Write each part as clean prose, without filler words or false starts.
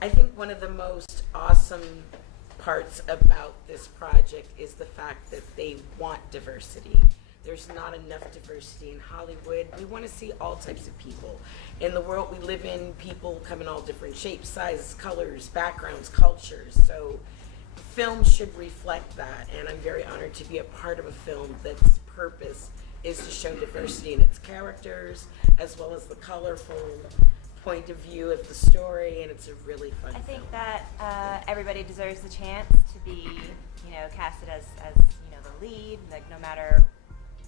I think one of the most awesome parts about this project is the fact that they want diversity. There's not enough diversity in Hollywood. We want to see all types of people. In the world we live in, people come in all different shapes, sizes, colors, backgrounds, cultures. So film should reflect that, and I'm very honored to be a part of a film that's purpose is to show diversity in its characters, as well as the colorful point of view of the story, and it's a really fun film. I think that everybody deserves the chance to be, casted as the lead. Like, no matter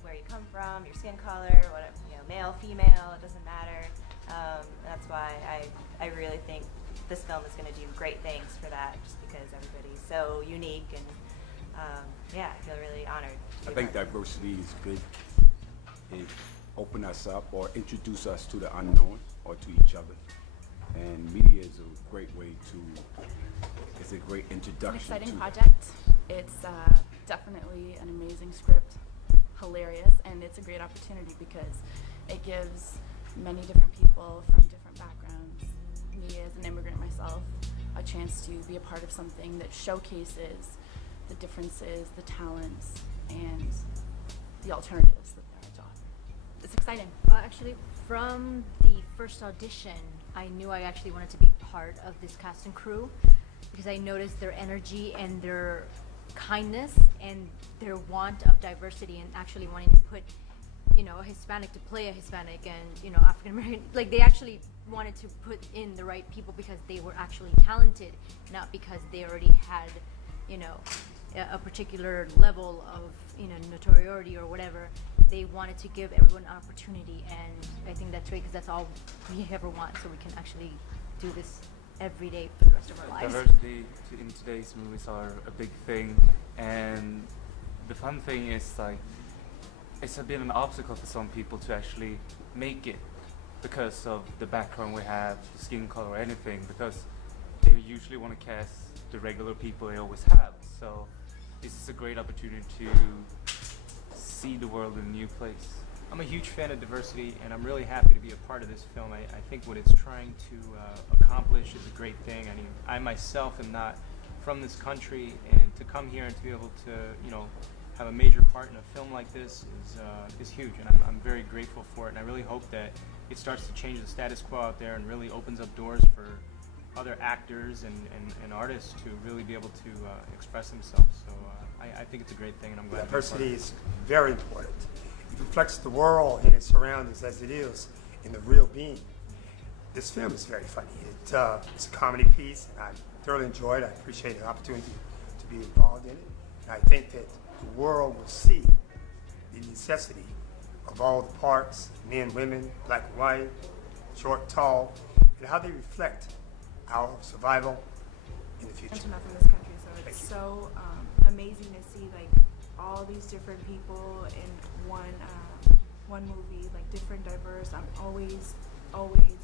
where you come from, your skin color, whatever, male, female, it doesn't matter. That's why I really think this film is going to do great things for that, just because everybody's so unique, and I feel really honored. I think diversity is good. It open us up or introduce us to the unknown or to each other. And media is a great way it's a great introduction. An exciting project. It's definitely an amazing script, hilarious, and it's a great opportunity because it gives many different people from different backgrounds, me as an immigrant myself, a chance to be a part of something that showcases the differences, the talents, and the alternatives that there are to offer. It's exciting. Actually, from the first audition, I knew I actually wanted to be part of this cast and crew because I noticed their energy and their kindness and their want of diversity and actually wanting to put, a Hispanic to play a Hispanic and, African American. Like, they actually wanted to put in the right people because they were actually talented, not because they already had, a particular level of, notoriety or whatever. They wanted to give everyone an opportunity, and I think that's great because that's all we ever want, so we can actually do this every day for the rest of our lives. Diversity in today's movies are a big thing, and the fun thing is, like, it's been an obstacle for some people to actually make it because of the background we have, the skin color, or anything, because they usually want to cast the regular people they always have. So this is a great opportunity to see the world in a new place. I'm a huge fan of diversity, and I'm really happy to be a part of this film. I think what it's trying to accomplish is a great thing. I mean, I myself am not from this country, and to come here and to be able to, have a major part in a film like this is huge, and I'm very grateful for it. And I really hope that it starts to change the status quo out there and really opens up doors for other actors and artists to really be able to express themselves. So I think it's a great thing, and I'm glad. Diversity is very important. It reflects the world and its surroundings as it is in the real being. This film is very funny. It's a comedy piece, and I thoroughly enjoyed it. I appreciate the opportunity to be involved in it. And I think that the world will see the necessity of all the parts, men, women, black and white, short, tall, and how they reflect our survival in the future. I'm not from this country, so it's so amazing to see like all these different people in one movie, like different, diverse. I'm always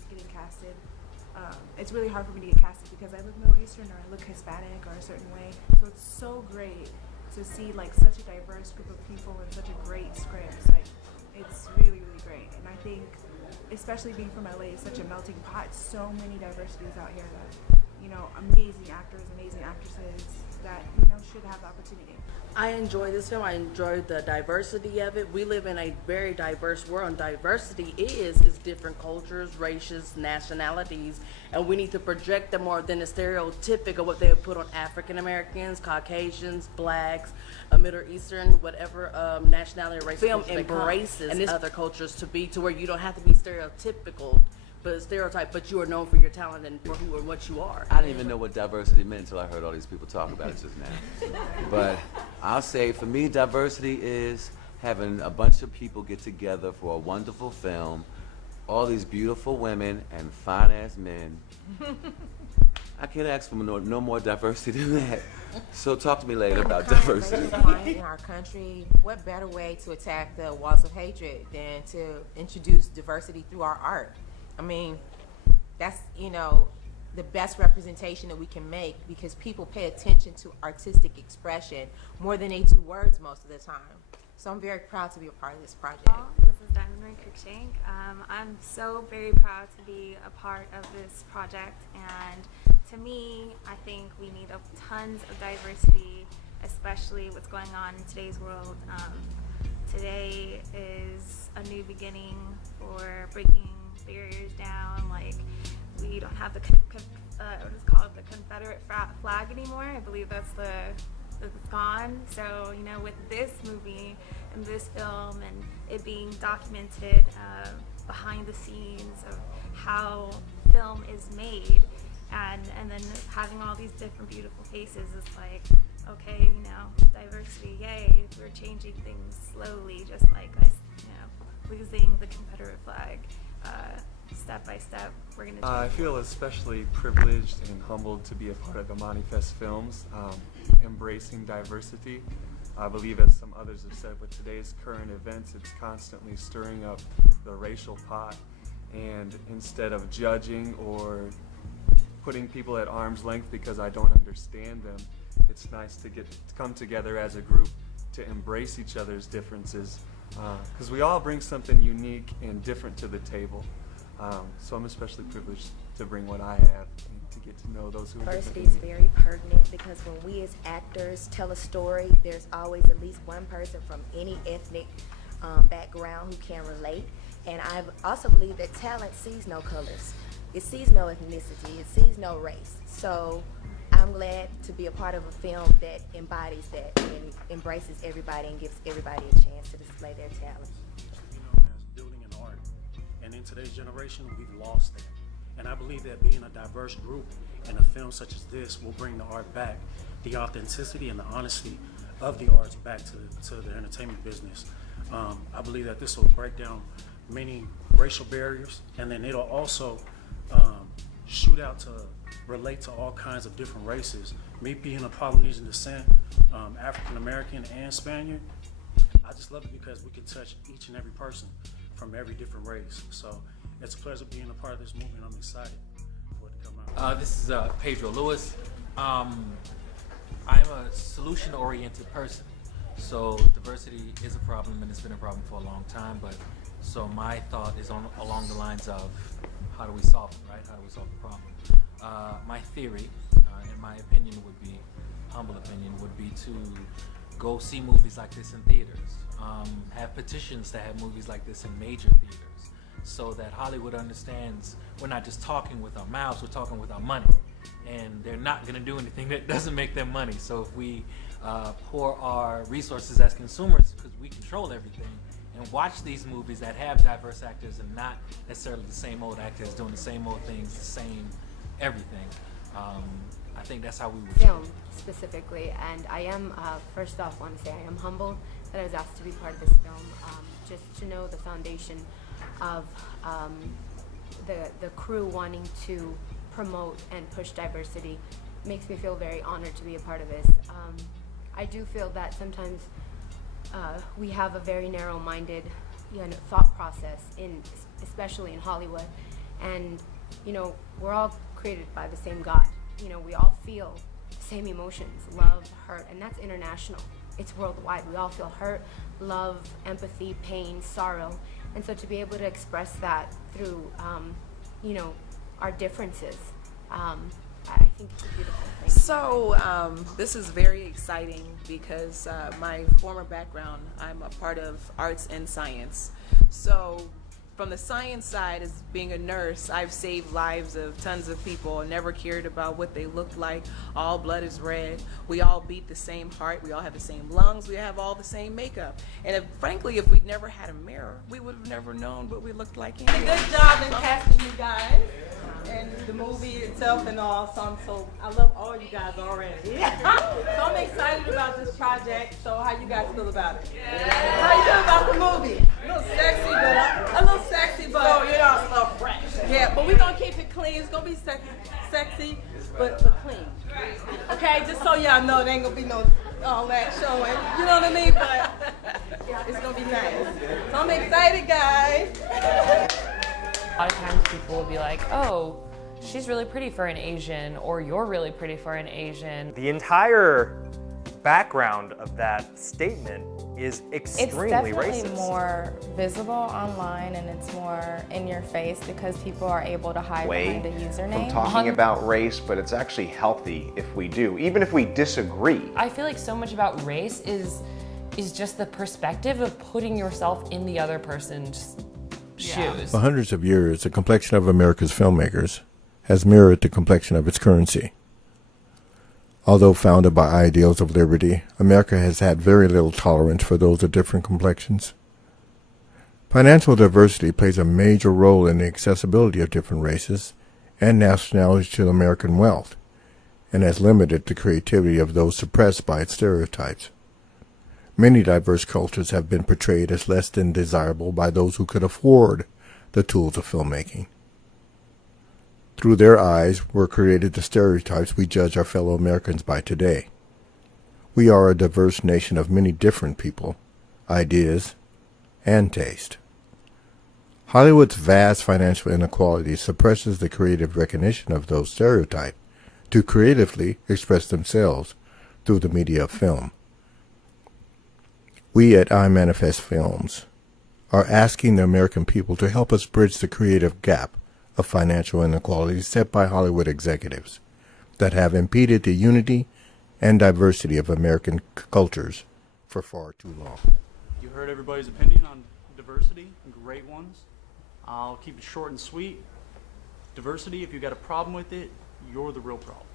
getting casted. It's really hard for me to get casted because I look Middle Eastern or I look Hispanic or a certain way. So it's so great to see like such a diverse group of people and such a great script. Like, it's really, really great. And I think, especially being from LA, it's such a melting pot. So many diversities out here that, amazing actors, amazing actresses that, should have the opportunity. I enjoy this film. I enjoy the diversity of it. We live in a very diverse world, and diversity is different cultures, races, nationalities, and we need to project them more than the stereotypic of what they would put on African Americans, Caucasians, blacks, Middle Eastern, whatever nationality or race. Film embraces and other cultures to where you don't have to be stereotypical, but stereotype, but you are known for your talent and for who and what you are. I didn't even know what diversity meant until I heard all these people talk about it just now. But I'll say, for me, diversity is having a bunch of people get together for a wonderful film, all these beautiful women and fine-ass men. I can't ask for no more diversity than that. So talk to me later about diversity. In our country, what better way to attack the walls of hatred than to introduce diversity through our art? I mean, that's, the best representation that we can make, because people pay attention to artistic expression more than they do words most of the time. So I'm very proud to be a part of this project. This is Diamond Ray Cruikshank. I'm so very proud to be a part of this project, and to me, I think we need tons of diversity, especially what's going on in today's world. Today is a new beginning for breaking barriers down. Like, we don't have the what is called the Confederate flag anymore. I believe that's it's gone. So, you know, with this movie and this film and it being documented behind the scenes of how film is made, and then having all these different beautiful faces, is like, okay, you know, diversity, yay, we're changing things slowly, just like us, you know, losing the Confederate flag. Step by step, we're going to do I feel especially privileged and humbled to be a part of Imanifest Films, embracing diversity. I believe, as some others have said, with today's current events, it's constantly stirring up the racial pot. And instead of judging or putting people at arm's length because I don't understand them, it's nice to come together as a group to embrace each other's differences, because we all bring something unique and different to the table. So I'm especially privileged to bring what I have and to get to know those who are different. Diversity is very pertinent, because when we as actors tell a story, there's always at least one person from any ethnic background who can relate. And I also believe that talent sees no colors. It sees no ethnicity. It sees no race. So I'm glad to be a part of a film that embodies that and embraces everybody and gives everybody a chance to display their talent. You know, as building an art. And in today's generation, we've lost that. And I believe that being a diverse group in a film such as this will bring the art back, the authenticity and the honesty of the arts back to the entertainment business. I believe that this will break down many racial barriers, and then it'll also shoot out to relate to all kinds of different races. Me being of Polynesian descent, African American and Spaniard, I just love it because we can touch each and every person from every different race. So it's a pleasure being a part of this movie, and I'm excited for it to come out. This is Pedro Lewis. I'm a solution-oriented person, so diversity is a problem, and it's been a problem for a long time. But so my thought is along the lines of, how do we solve it, right? How do we solve the problem? My theory, in my opinion, would be, humble opinion, would be to go see movies like this in theaters. Have petitions to have movies like this in major theaters, so that Hollywood understands we're not just talking with our mouths, we're talking with our money. And they're not going to do anything that doesn't make them money. So if we pour our resources as consumers, because we control everything, and watch these movies that have diverse actors and not necessarily the same old actors doing the same old things, the same everything, I think that's how we would film specifically. And I am, first off, want to say I am humbled that I was asked to be part of this film. Just to know the foundation of the crew wanting to promote and push diversity makes me feel very honored to be a part of this. I do feel that sometimes we have a very narrow-minded, thought process, especially in Hollywood. And we're all created by the same God. We all feel the same emotions: love, hurt, and that's international. It's worldwide. We all feel hurt, love, empathy, pain, sorrow. And so to be able to express that through, our differences, I think it's a beautiful thing. So this is very exciting because my former background, I'm a part of arts and science. So from the science side, as being a nurse, I've saved lives of tons of people and never cared about what they looked like. All blood is red. We all beat the same heart. We all have the same lungs. We have all the same makeup. And frankly, if we'd never had a mirror, we would have never known what we looked like anyway. Good job in casting you guys and the movie itself and all. So I love all you guys already. So I'm excited about this project. So how you guys feel about it? How you feel about the movie? A little sexy, but a little fresh. Yeah, but we're gonna keep it clean. It's gonna be sexy, but clean. Okay, just so y'all know, there ain't gonna be no all that showing. You know what I mean? But it's gonna be nice. So I'm excited, guys. A lot of times people will be like, oh, she's really pretty for an Asian, or you're really pretty for an Asian. The entire background of that statement is extremely It's definitely racist. more visible online, and it's more in your face because people are able to hide behind a username. From talking about race, but it's actually healthy if we do, even if we disagree. I feel like so much about race is just the perspective of putting yourself in the other person's shoes. For hundreds of years, the complexion of America's filmmakers has mirrored the complexion of its currency. Although founded by ideals of liberty, America has had very little tolerance for those of different complexions. Financial diversity plays a major role in the accessibility of different races and nationalities to American wealth, and has limited the creativity of those suppressed by its stereotypes. Many diverse cultures have been portrayed as less than desirable by those who could afford the tools of filmmaking. Through their eyes were created the stereotypes we judge our fellow Americans by today. We are a diverse nation of many different people, ideas, and taste. Hollywood's vast financial inequality suppresses the creative recognition of those stereotypes to creatively express themselves through the media of film. We at Imanifest Films are asking the American people to help us bridge the creative gap of financial inequality set by Hollywood executives that have impeded the unity and diversity of American cultures for far too long. You heard everybody's opinion on diversity, great ones. I'll keep it short and sweet. Diversity, if you got a problem with it, you're the real problem.